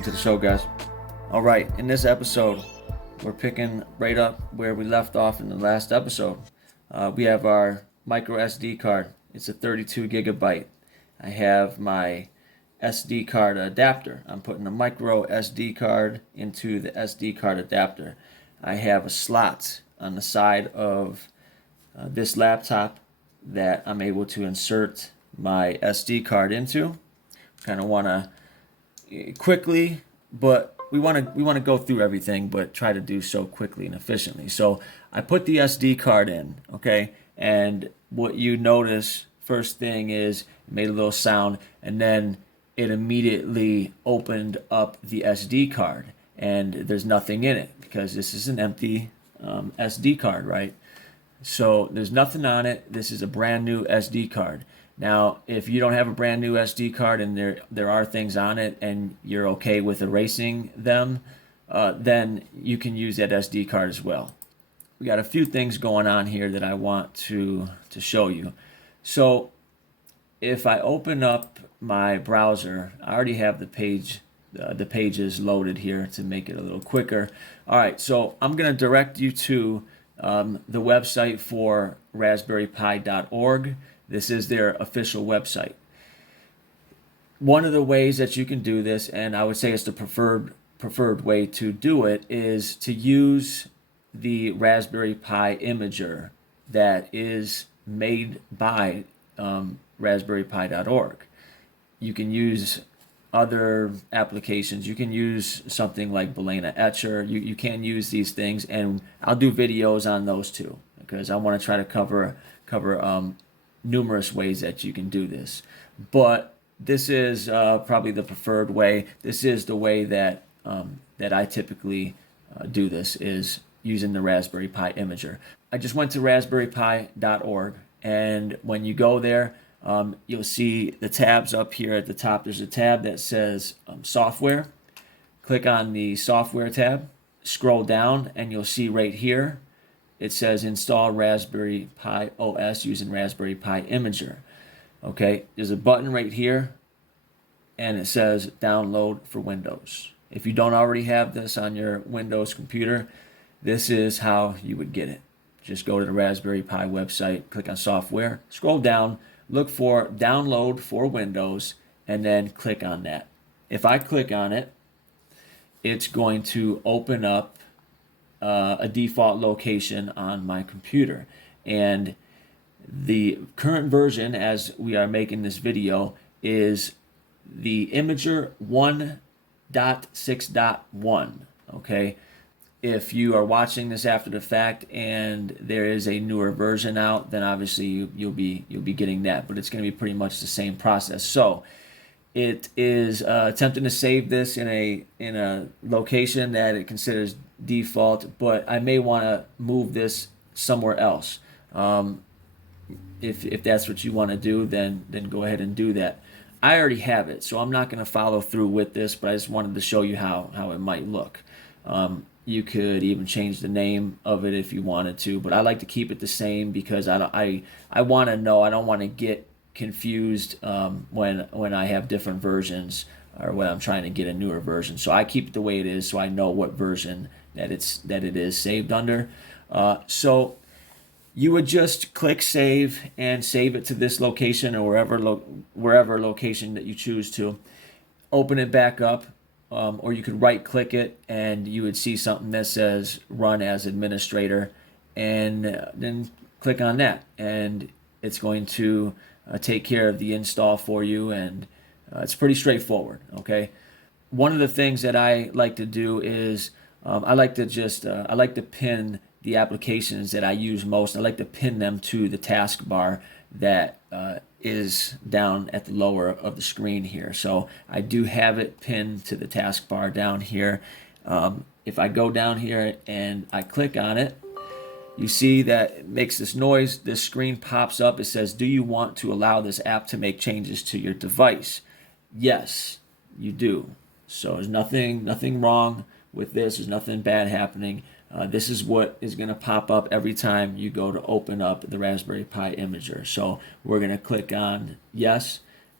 welcome to the show, guys. All right, in this episode, we're picking right up where we left off in the last episode. We have our micro SD card. It's a 32 gigabyte. I have my SD card adapter. I'm putting a micro SD card into the SD card adapter. I have a slot on the side of this laptop that I'm able to insert my SD card into. Kind of want to quickly, but we want to go through everything, but try to do so quickly and efficiently. So I put the SD card in, okay, and what you notice first thing is it made a little sound, and then it immediately opened up the SD card, and there's nothing in it because this is an empty SD card, right? So there's nothing on it. This is a brand new SD card. Now, if you don't have a brand new SD card and there are things on it and you're okay with erasing them, then you can use that SD card as well. We got a few things going on here that I want to show you. So if I open up my browser, I already have the pages loaded here to make it a little quicker. All right, so I'm going to direct you to the website for raspberrypi.org. This is their official website. One of the ways that you can do this, and I would say it's the preferred way to do it, is to use the Raspberry Pi imager that is made by raspberrypi.org. You can use other applications. You can use something like Balena Etcher. You can use these things, and I'll do videos on those too because I want to try to cover numerous ways that you can do this. But this is probably the preferred way. This is the way that I typically do this, is using the Raspberry Pi imager. I just went to raspberrypi.org, and when you go there, you'll see the tabs up here at the top. There's a tab that says software. Click on the software tab, scroll down, and you'll see right here it says install Raspberry Pi OS using Raspberry Pi imager. Okay, there's a button right here, and it says download for Windows. If you don't already have this on your Windows computer, this is how you would get it. Just go to the Raspberry Pi website, click on software, scroll down, look for download for Windows, and then click on that. If I click on it, it's going to open up a default location on my computer. And the current version, as we are making this video, is the Imager 1.6.1. Okay, if you are watching this after the fact and there is a newer version out, then obviously you'll be getting that, but it's going to be pretty much the same process. So it is attempting to save this in a location that it considers default, but I may want to move this somewhere else. If that's what you want to do, then go ahead and do that. I already have it, so I'm not going to follow through with this, but I just wanted to show you how it might look. You could even change the name of it if you wanted to, but I like to keep it the same because I want to know. I don't want to get confused when I have different versions or when I'm trying to get a newer version. So I keep it the way it is, so I know what version that it is saved under. So you would just click save and save it to this location or wherever location that you choose to. Open it back up, or you could right click it and you would see something that says run as administrator, and then click on that, and it's going to take care of the install for you, and it's pretty straightforward. Okay, one of the things that I like to do is I like to pin the applications that I use most. I like to pin them to the taskbar that is down at the lower of the screen here. So I do have it pinned to the taskbar down here. If I go down here and I click on it, you see that it makes this noise. This screen pops up. It says, do you want to allow this app to make changes to your device? Yes, you do. So there's nothing wrong with this. There's nothing bad happening. This is what is going to pop up every time you go to open up the Raspberry Pi imager. So we're going to click on yes,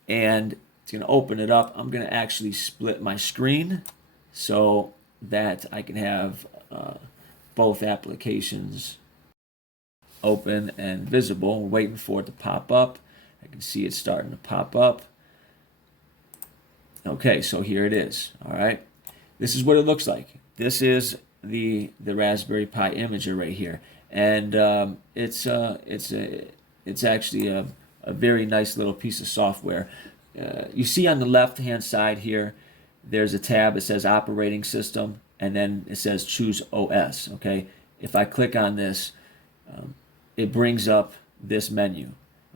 and It's going to open it up. I'm going to actually split my screen so that I can have both applications open and visible. We're waiting for it to pop up. I can see it starting to pop up. Okay, so here it is. All right, this is what it looks like. This is the Raspberry Pi imager right here, and it's actually a very nice little piece of software. You see on the left hand side here, there's a tab that says operating system, and then it says choose OS. Okay, if I click on this, it brings up this menu.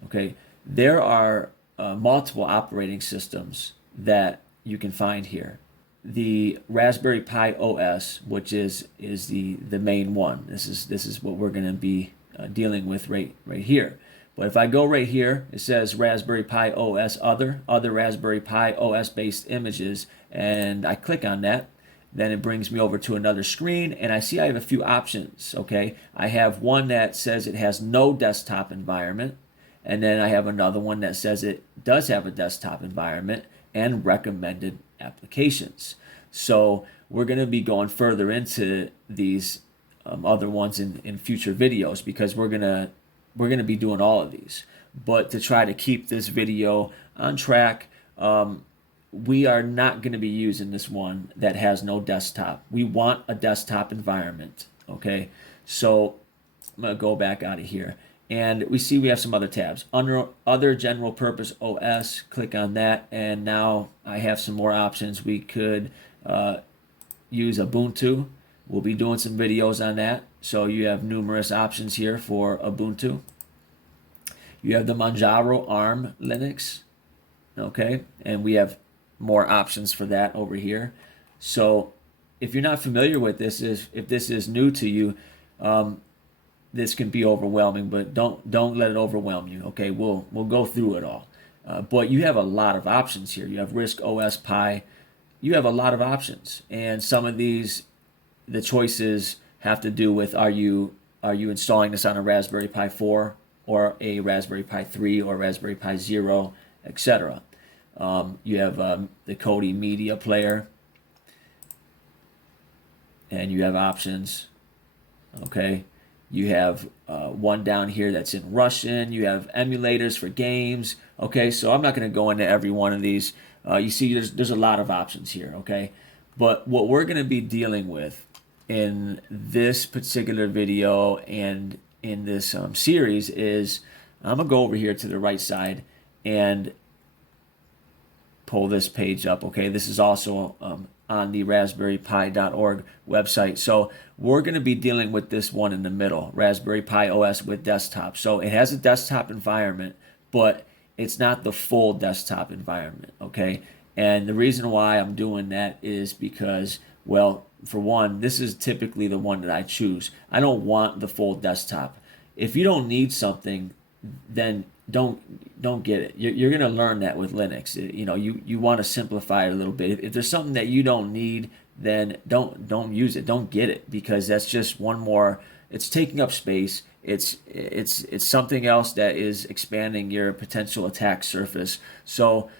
Okay, there are multiple operating systems that you can find here. The Raspberry Pi OS, which is the main one. This is what we're going to be dealing with right here. But if I go right here, it says Raspberry Pi OS other Raspberry Pi OS based images, and I click on that. Then it brings me over to another screen, and I see I have a few options. Okay, I have one that says it has no desktop environment, and then I have another one that says it does have a desktop environment and recommended applications. So we're going to be going further into these other ones in future videos, because we're gonna be doing all of these. But to try to keep this video on track, we are not going to be using this one that has no desktop. We want a desktop environment. Okay, so I'm going to go back out of here, and we have some other tabs. Under other general purpose OS, click on that, and now I have some more options. We could use Ubuntu. We'll be doing some videos on that, so you have numerous options here for Ubuntu. You have the Manjaro ARM Linux, okay, and we have more options for that over here. So if you're not familiar with this, if this is new to you, this can be overwhelming, but don't let it overwhelm you. Okay, we'll go through it all. But you have a lot of options here. You have RISC OS Pi. You have a lot of options, and some of these, the choices have to do with are you installing this on a Raspberry Pi 4 or a Raspberry Pi 3 or Raspberry Pi 0, etc. You have the Kodi Media Player, and you have options. Okay, you have one down here that's in Russian. You have emulators for games. Okay, so I'm not going to go into every one of these. You see, there's a lot of options here. Okay, but what we're going to be dealing with in this particular video and in this series is, I'm going to go over here to the right side and pull this page up. Okay, this is also on the raspberrypi.org website. So we're going to be dealing with this one in the middle, Raspberry Pi OS with desktop. So it has a desktop environment, but it's not the full desktop environment. Okay, and the reason why I'm doing that is because, well, for one, this is typically the one that I choose. I don't want the full desktop. If you don't need something, then don't get it. You're going to learn that with Linux. You want to simplify it a little bit. If there's something that you don't need, then don't use it. Don't get it, because that's just one more. It's taking up space. It's something else that is expanding your potential attack surface. So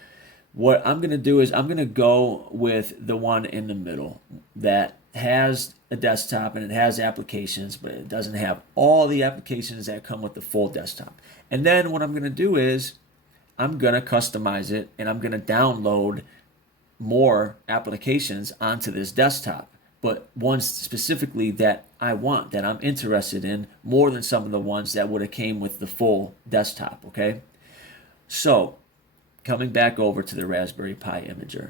what I'm going to do is I'm going to go with the one in the middle that has a desktop and it has applications, but it doesn't have all the applications that come with the full desktop. And then what I'm going to do is I'm going to customize it, and I'm going to download more applications onto this desktop, but ones specifically that I want, that I'm interested in, more than some of the ones that would have came with the full desktop. Okay, so coming back over to the Raspberry Pi imager,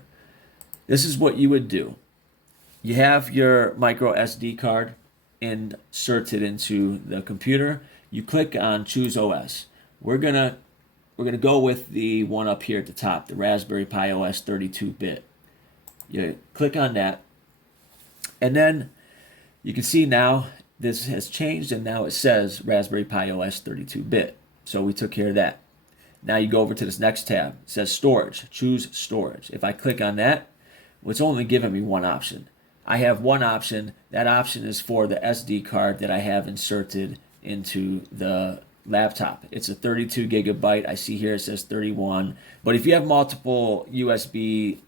this is what you would do. You have your micro SD card inserted into the computer. You click on Choose OS. We're gonna go with the one up here at the top, the Raspberry Pi OS 32-bit. You click on that, and then you can see now this has changed, and now it says Raspberry Pi OS 32-bit. So we took care of that. Now you go over to this next tab. It says Storage. Choose Storage. If I click on that, well, it's only giving me one option. I have one option. That option is for the SD card that I have inserted into the laptop. It's a 32 gigabyte. I see here it says 31. But if you have multiple USB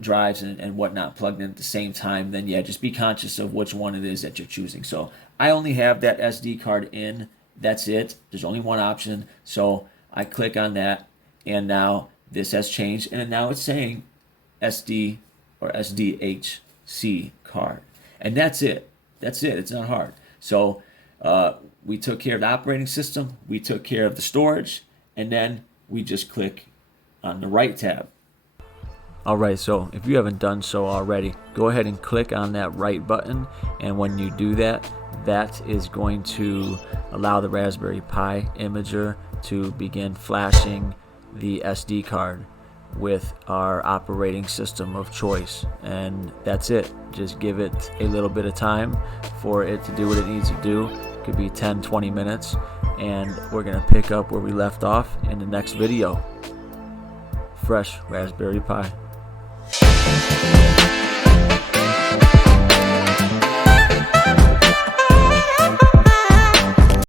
drives and whatnot plugged in at the same time, then yeah, just be conscious of which one it is that you're choosing. So I only have that SD card in. That's it. There's only one option. So I click on that, and now this has changed, and now it's saying SD or SDHC card. And that's it. That's it. It's not hard. So we took care of the operating system, we took care of the storage, and then we just click on the right tab. Alright, so if you haven't done so already, go ahead and click on that right button, and when you do that, that is going to allow the Raspberry Pi imager to begin flashing the SD card with our operating system of choice. And that's it. Just give it a little bit of time for it to do what it needs to do. It could be 10-20 minutes, and we're going to pick up where we left off in the next video. Fresh Raspberry Pi.